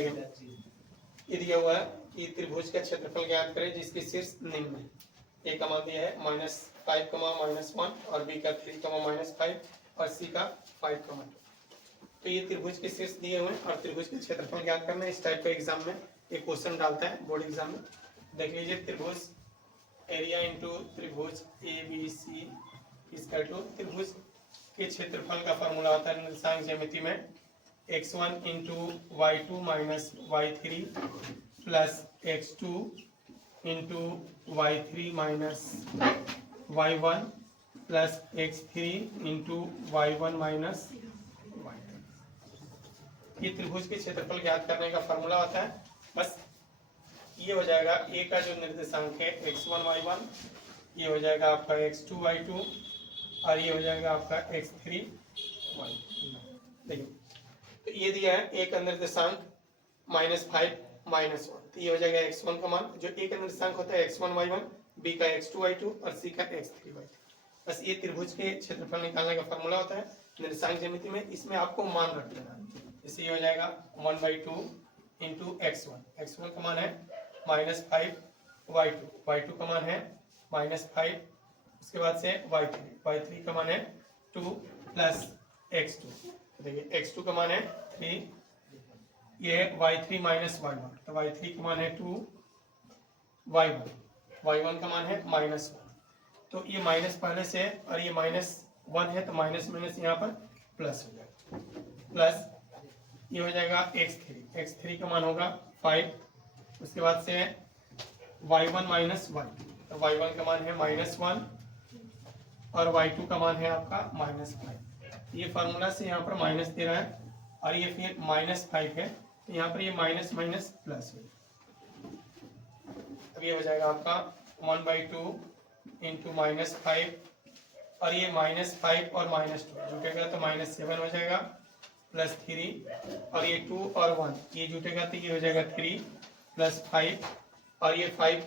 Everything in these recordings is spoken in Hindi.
देखिए ये दिया हुआ है कि त्रिभुज का क्षेत्रफल ज्ञात करें जिसके शीर्ष निम्न है। ए का मान दिया है -5, -1 और बी का 3, -5 और सी का 5, 2। तो ये त्रिभुज के शीर्ष दिए हुए हैं और त्रिभुज के क्षेत्रफल ज्ञात करना है। इस टाइप का एग्जाम में एक क्वेश्चन डालता है बोर्ड एग्जाम में। देख लीजिए त्रिभुज एरिया इंटू त्रिभुज ए बी सी इसका त्रिभुज के क्षेत्रफल का फॉर्मूला होता है निर्देशांक ज्यामिति में x1 into y2 minus y3 plus x2 into y3 minus y1 plus x3 into y1 minus y3। ये त्रिभुज के क्षेत्रफल ज्ञात करने का फॉर्मूला होता है। बस ये हो जाएगा ए का जो निर्देशांक है x1 y1, ये हो जाएगा आपका x2 y2 और ये हो जाएगा आपका x3 y3। देखिए तो ये दिया है ए का निर्देशांक -5 -1, तो ये हो जाएगा x1 का मान जो ए का निर्देशांक होता है x1 y1, बी का x2 y2 और सी का x3 y3। बस ये त्रिभुज के क्षेत्रफल निकालने का फॉर्मूला होता है निर्देशांक ज्यामिति में। इसमें आपको मान रख देना, जैसे ये हो जाएगा 1/2 इंटू x1 का मान है -5 y2 का मान है -5, उसके बाद से y3 का मान है 2 प्लस x2। देखिए x2 का मान है 3, ये y3 माइनस y1, तो y3 का मान है 2, y1 का मान है -1। तो ये माइनस पहले से और ये -1 है तो माइनस माइनस यहाँ पर प्लस हो जाएगा, प्लस ये हो जाएगा x3 का मान होगा 5, उसके बाद से y1 माइनस y, तो y1 का मान है -1 और y2 का मान है आपका -5। ये फार्मूला से यहाँ पर माइनस दे रहा है और ये फिर -5 है, तो यहाँ पर ये माइनस माइनस प्लस है। अब ये हो जाएगा आपका 1/2 इंटू -5 और ये -5 और -2 जुटेगा तो -7 हो जाएगा, प्लस 3 और ये 2 और 1 ये जुटेगा तो ये हो जाएगा 3 प्लस 5 और ये 5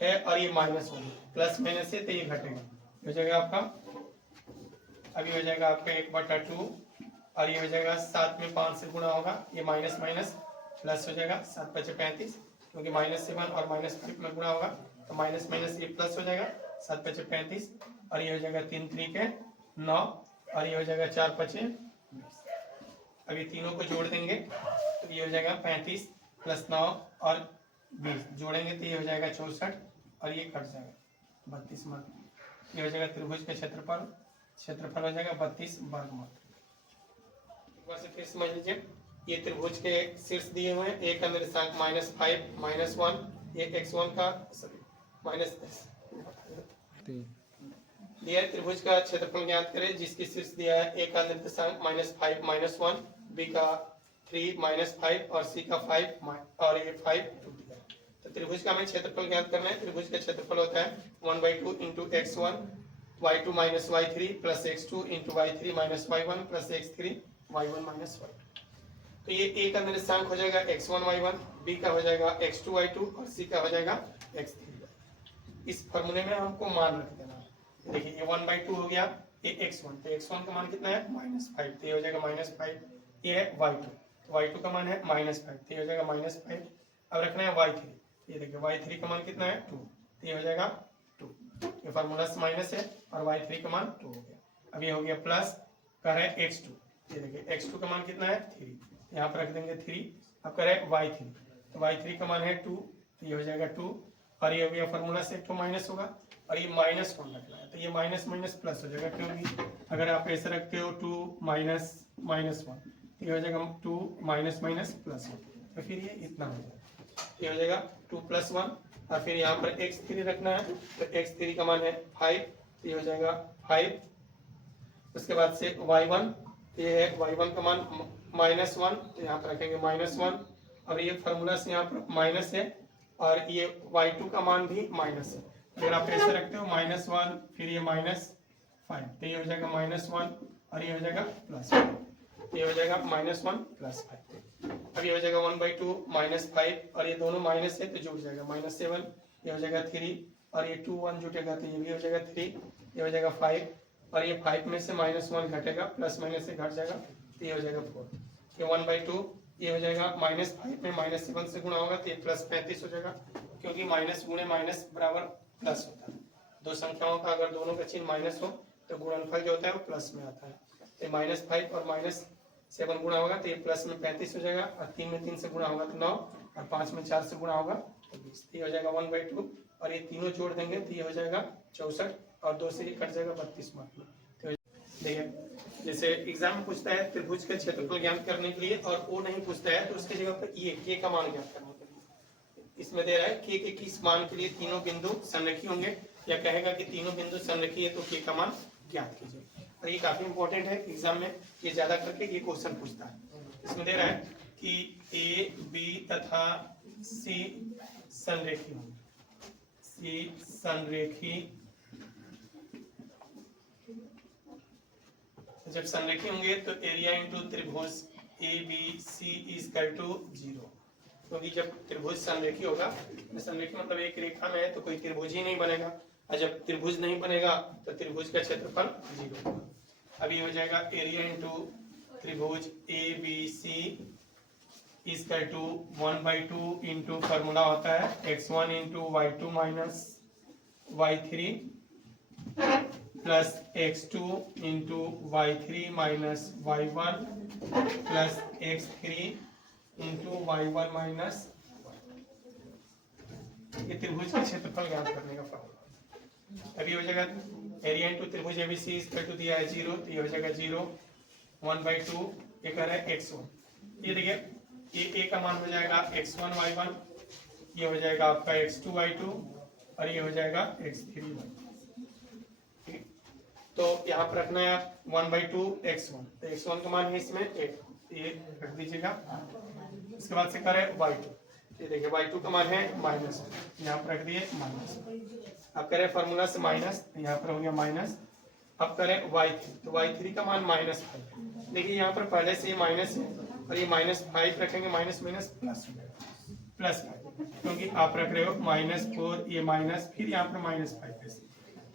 है और ये -1 प्लस माइनस से तो ये घटेगा, हो जाएगा आपका। अभी हो जाएगा आपका 1/2 और ये हो जाएगा 7 में 5 से गुणा होगा, ये माइनस माइनस प्लस हो जाएगा 7 × 5 = 35, क्योंकि -7 और -5 में गुणा होगा तो माइनस माइनस ये प्लस हो जाएगा 7 × 5 = 35 और ये हो जाएगा 3 × 3 = 9 और ये हो जाएगा 4 × 5 = 20। अभी तीनों को जोड़ देंगे तो ये हो जाएगा 35 + 9 और 20 जोड़ेंगे तो ये हो जाएगा 64 और ये कट जाएगा 32 मात्र। ये हो जाएगा त्रिभुज का क्षेत्रफल हो जाएगा 32 वर्ग मात्र। एक बार से फिर समझ लीजिए, ये त्रिभुज के शीर्ष दिए हुए हैं। एक का निर्देशांक -5 -1, ये x1 का माइनस दिया है। त्रिभुज का क्षेत्रफल ज्ञात करें जिसकी शीर्ष दिया है। ए का निर्देशांक -5 -1, बी का 3 -5 और सी का 5 और ये 5 2 दिया है। तो त्रिभुज का हमें क्षेत्रफल ज्ञात करना है। त्रिभुज का क्षेत्रफल होता है 1/2 into x1 y2 minus y3 plus x2 into y3 minus y1 plus x3 y1 minus y2। तो ये ए का निर्देशांक हो जाएगा x1 y1, बी का हो जाएगा x2 y2 और सी का हो जाएगा x3 y2। इस फॉर्मूले में हमको मान रख देना है। देखिए ये 1/2 हो गया, ये x1, तो x1 का मान कितना है -5, तो ये हो जाएगा -5। ये है y2, तो y2 का मान है -5, तो ये हो जाएगा -5। अब रखना है y3, ये देखिए y3 का मान कितना है 2, तो ये हो जाएगा 2। ये फार्मूला से माइनस है और y3 का मान 2 हो गया। अब ये हो गया प्लस कर रहे हैं x2, ये देखिए x2 का मान कितना है 3, यहाँ पर रख देंगे 3। अब कर रहे हैं y3, तो y3 का मान है 2, तो ये हो जाएगा 2 और ये हो गया फार्मूला से एक तो माइनस होगा और ये -1 रखना है, तो ये माइनस माइनस प्लस हो जाएगा, क्योंकि अगर आप ऐसे रखते हो 2 -1 तो ये हो जाएगा 2 माइनस प्लस 1, तो फिर ये इतना हो जाएगा, ये हो जाएगा 2 + 1 और फिर यहाँ पर x3 रखना है, तो x3 का मान है 5, तो ये हो जाएगा 5। उसके बाद से y1, ये है y1 का मान -1, तो यहाँ पर रखेंगे -1 और ये फार्मूला से यहाँ पर माइनस है और ये y2 का मान भी माइनस है। अगर आप ऐसे रखते हो -1 फिर ये -5, तो ये हो जाएगा -1 और ये हो जाएगा +1, ये हो जाएगा -1 + 5। अब ये हो जाएगा 1/2 -5 और ये दोनों माइनस है तो जुड़ जाएगा -7, ये हो जाएगा 3 और ये 2 1 जुटेगा तो ये भी हो जाएगा 3, ये हो जाएगा 5 और ये 5 में से -1 घटेगा, प्लस माइनस से घट जाएगा तो ये हो जाएगा 4। ये 1/2 ये हो जाएगा -5 में -7 से गुणा होगा तो ये +35 हो जाएगा, क्योंकि माइनस गुणे माइनस बराबर प्लस होता है। दो संख्याओं का अगर दोनों का चिन्ह माइनस हो तो गुणनफल जो होता है वो प्लस में आता है। तो -5 और -7 गुणा होगा तो ये प्लस में 35 हो जाएगा, और 3 में 3 से गुणा होगा तो 9, और 5 में 4 से गुणा होगा तो 20। ये हो जाएगा 1/2, और ये तीनों जोड़ देंगे तो ये हो जाएगा 64, और 2 से ये कट जाएगा 32 मार्क में। तो देखिए, जैसे एग्जाम में पूछता है त्रिभुज का क्षेत्रफल ज्ञात करने के लिए और वो नहीं पूछता है तो उसकी जगह पर ये के का मान ज्ञात करने के लिए इसमें दे रहा है के किस मान के लिए तीनों बिंदु संरेखी होंगे, या कहेगा कि तीनों बिंदु संरेखी है तो के का मान ज्ञात कीजिए। और ये काफी इंपॉर्टेंट है एग्जाम में, ये ज्यादा करके ये क्वेश्चन पूछता है। इसमें दे रहा है कि ए बी तथा सी संरेखी होंगे, सी संरेखी, जब संरेखी होंगे तो एरिया इंटू त्रिभुज a b c equal to 0, क्योंकि जब त्रिभुज संरेखी होगा, संरेखी मतलब एक रेखा में है तो कोई त्रिभुज ही नहीं बनेगा, और जब त्रिभुज नहीं बनेगा तो त्रिभुज का क्षेत्रफल 0 होगा। अभी हो जाएगा एरिया इंटू त्रिभुज a b c equal to 1/2 into formula होता है x1 into y2 minus y3 plus x2 into y3 minus y1 plus x3 into y1 minus, ये त्रिभुज का क्षेत्रफल ज्ञात करने का फॉर्मूला। अभी हो जाएगा एरिया इंटू त्रिभुज एबीसी इक्वल टू दिया है 0, तो ये हो जाएगा 0, 1/2, ये कर रहा है x1। ये देखिए, ये a का मान हो जाएगा x1 y1, ये हो जाएगा आपका x2 y2, और ये हो जाएगा x3 y2। तो यहाँ पर रखना है 1/2 x1, तो x1 का मान है इसमें 8, ये रख दीजिएगा। इसके बाद से करें y2, ये देखिए y2 का मान है माइनस, यहाँ पर रख दिए माइनस। अब करें फार्मूला से माइनस, यहाँ पर हो गया माइनस। अब करें y3, तो y3 का मान -5। देखिए यहाँ पर पहले से ये माइनस है, और ये -5 रखेंगे, माइनस माइनस प्लस हो जाएगा, +5, क्योंकि आप रख रहे हो -4, ये माइनस, फिर यहाँ पर -5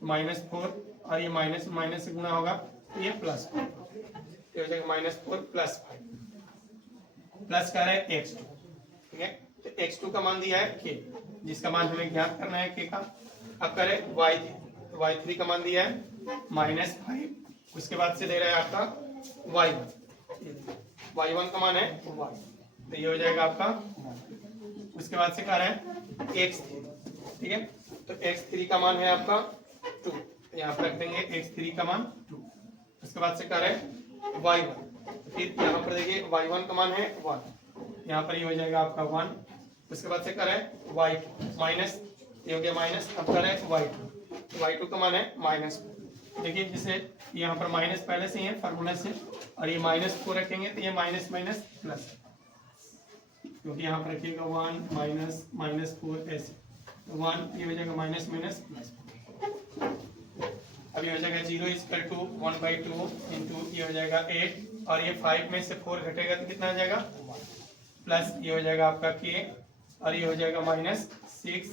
-4, और ये माइनस माइनस से गुणा होगा तो ये प्लस, ये हो जाएगा -4 + 5, प्लस कर रहा है x2, ठीक है। तो x2 का मान दिया है k, जिसका मान हमें ज्ञात करना है k का। अब करें y3, तो y3 का मान दिया है -5, उसके बाद से दे रहा है आपका y1 का मान है 1, तो ये हो जाएगा आपका 1। उसके बाद से कह रहा है x3, ठीक है, तो x3 का मान है आपका 2, यहाँ पर रख देंगे x3 का मान 2। उसके बाद से कह रहे हैं y1, फिर यहाँ पर देखिए y1 का मान है 1, यहाँ पर ये हो जाएगा आपका 1। उसके बाद से कह रहे हैं y2 माइनस, ये हो गया माइनस। अब कह रहे हैं y2, y2 का मान है -4। देखिए जैसे यहाँ पर माइनस पहले से ही है फार्मूला से, और ये -4 रखेंगे तो ये माइनस माइनस प्लस, क्योंकि यहाँ पर रखिएगा 1 -4 ऐसे, 1 ये हो जाएगा माइनस माइनस प्लस। अभी हो जाएगा 0 इक्वल टू 1/2 इंटू ये हो जाएगा 8, और ये 5 में से 4 घटेगा तो कितना आ जाएगा 1, प्लस ये हो जाएगा आपका k, और ये हो जाएगा -6,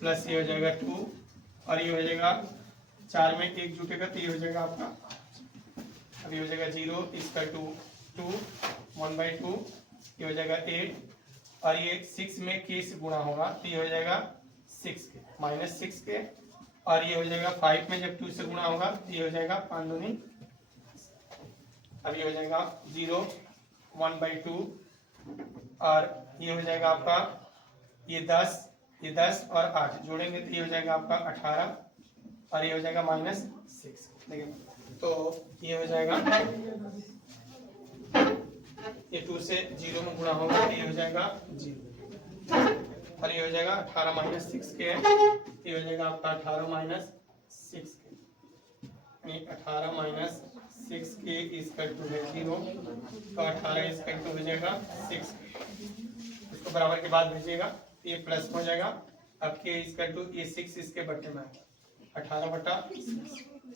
प्लस ये हो जाएगा 2, और ये हो जाएगा 4 में 1 जुटेगा तो ये हो जाएगा आपका, अभी हो जाएगा 0 इक्वल टू 2, 1/2, ये हो जाएगा 8, और ये 6 में k से गुणा होगा तो ये हो जाएगा 6k -6k, और ये हो जाएगा 5 में जब 2 से गुणा होगा तो ये हो जाएगा 5 दूनी। अब ये हो जाएगा 0, 1/2, और ये हो जाएगा आपका ये 10 और 8 जोड़ेंगे तो ये हो जाएगा आपका 18, और ये हो जाएगा -6। देखिए तो ये हो जाएगा, ये 2 से 0 में गुणा होगा तो ये हो जाएगा 0, और ये हो जाएगा 18 -6 के, ये हो जाएगा आपका 18 -6 के, यानी 18 -6 के इक्वल टू है 0, तो 18 इक्वल टू हो जाएगा 6। इसको बराबर के बाद भेजिएगा तो ये प्लस हो जाएगा। अब के इक्वल टू ये 6 इसके बटे में 18/6,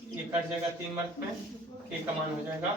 ये कट जाएगा 3 मार्क में, के का मान हो जाएगा